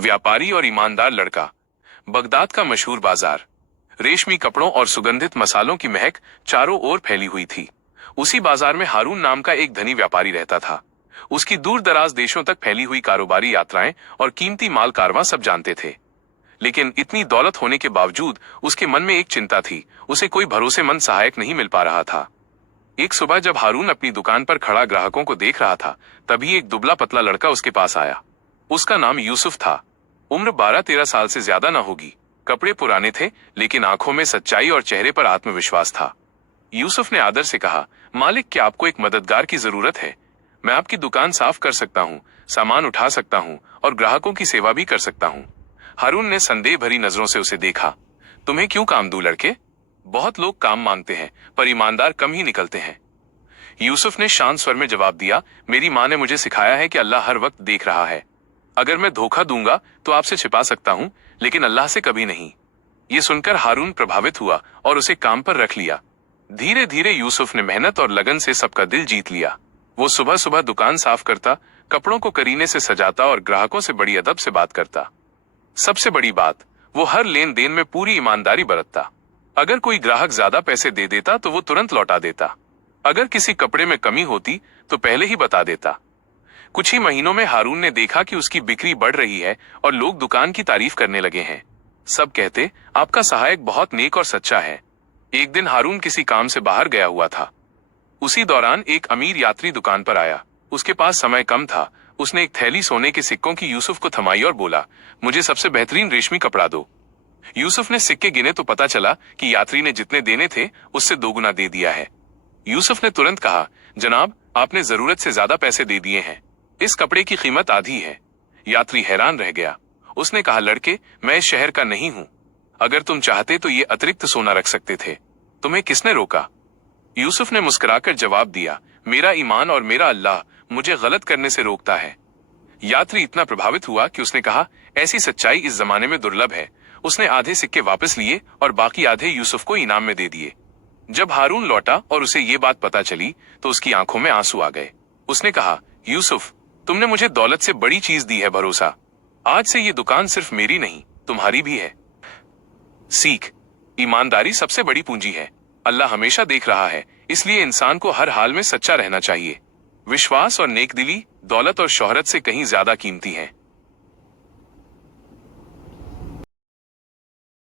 व्यापारी और ईमानदार लड़का। बगदाद का मशहूर बाजार। रेशमी कपड़ों और सुगंधित मसालों की महक चारों ओर फैली हुई थी। उसी बाजार में हारून नाम का एक धनी व्यापारी रहता था। उसकी दूर दराज देशों तक फैली हुई कारोबारी यात्राएं और कीमती माल कारवां सब जानते थे। लेकिन इतनी दौलत होने के बावजूद उसके मन में एक चिंता थी, उसे कोई भरोसेमंद सहायक नहीं मिल पा रहा था। एक सुबह जब हारून अपनी दुकान पर खड़ा ग्राहकों को देख रहा था, तभी एक दुबला पतला लड़का उसके पास आया। उसका नाम यूसुफ था। उम्र 12-13 साल से ज्यादा न होगी। कपड़े पुराने थे, लेकिन आंखों में सच्चाई और चेहरे पर आत्मविश्वास था। यूसुफ ने आदर से कहा, मालिक, क्या आपको एक मददगार की जरूरत है? मैं आपकी दुकान साफ कर सकता हूँ, सामान उठा सकता हूँ और ग्राहकों की सेवा भी कर सकता हूँ। हारून ने संदेह भरी नजरों से उसे देखा। तुम्हें क्यों काम दूं लड़के? बहुत लोग काम मांगते हैं, पर ईमानदार कम ही निकलते हैं। यूसुफ ने शांत स्वर में जवाब दिया, मेरी माँ ने मुझे सिखाया है कि अल्लाह हर वक्त देख रहा है। अगर मैं धोखा दूंगा तो आपसे छिपा सकता हूँ, लेकिन अल्लाह से कभी नहीं। ये सुनकर हारून प्रभावित हुआ और उसे काम पर रख लिया। धीरे धीरे यूसुफ ने मेहनत और लगन से सबका दिल जीत लिया। वो सुबह सुबह दुकान साफ करता, कपड़ों को करीने से सजाता और ग्राहकों से बड़ी अदब से बात करता। सबसे बड़ी बात, वो हर लेन देन में पूरी ईमानदारी बरतता। अगर कोई ग्राहक ज्यादा पैसे दे देता तो वो तुरंत लौटा देता। अगर किसी कपड़े में कमी होती तो पहले ही बता देता। कुछ ही महीनों में हारून ने देखा कि उसकी बिक्री बढ़ रही है और लोग दुकान की तारीफ करने लगे हैं। सब कहते, आपका सहायक बहुत नेक और सच्चा है। एक दिन हारून किसी काम से बाहर गया हुआ था। उसी दौरान एक अमीर यात्री दुकान पर आया। उसके पास समय कम था। उसने एक थैली सोने के सिक्कों की यूसुफ को थमाई और बोला, मुझे सबसे बेहतरीन रेशमी कपड़ा दो। यूसुफ ने सिक्के गिने तो पता चला कि यात्री ने जितने देने थे उससे दोगुना दे दिया है। यूसुफ ने तुरंत कहा, जनाब, आपने जरूरत से ज्यादा पैसे दे दिए हैं। इस कपड़े की कीमत आधी है। यात्री हैरान रह गया। उसने कहा, लड़के, मैं इस शहर का नहीं हूं। अगर तुम चाहते तो ये अतिरिक्त सोना रख सकते थे। तुम्हें किसने रोका? यूसुफ ने मुस्कुराकर जवाब दिया, मेरा ईमान और मेरा अल्लाह मुझे गलत करने से रोकता है। यात्री इतना प्रभावित हुआ कि उसने कहा, ऐसी सच्चाई इस जमाने में दुर्लभ है। उसने आधे सिक्के वापस लिए और बाकी आधे यूसुफ को इनाम में दे दिए। जब हारून लौटा और उसे ये बात पता चली तो उसकी आंखों में आंसू आ गए। उसने कहा, यूसुफ, तुमने मुझे दौलत से बड़ी चीज दी है, भरोसा। आज से ये दुकान सिर्फ मेरी नहीं, तुम्हारी भी है। सीख, ईमानदारी सबसे बड़ी पूंजी है। अल्लाह हमेशा देख रहा है, इसलिए इंसान को हर हाल में सच्चा रहना चाहिए। विश्वास और नेकदिली दौलत और शोहरत से कहीं ज्यादा कीमती है।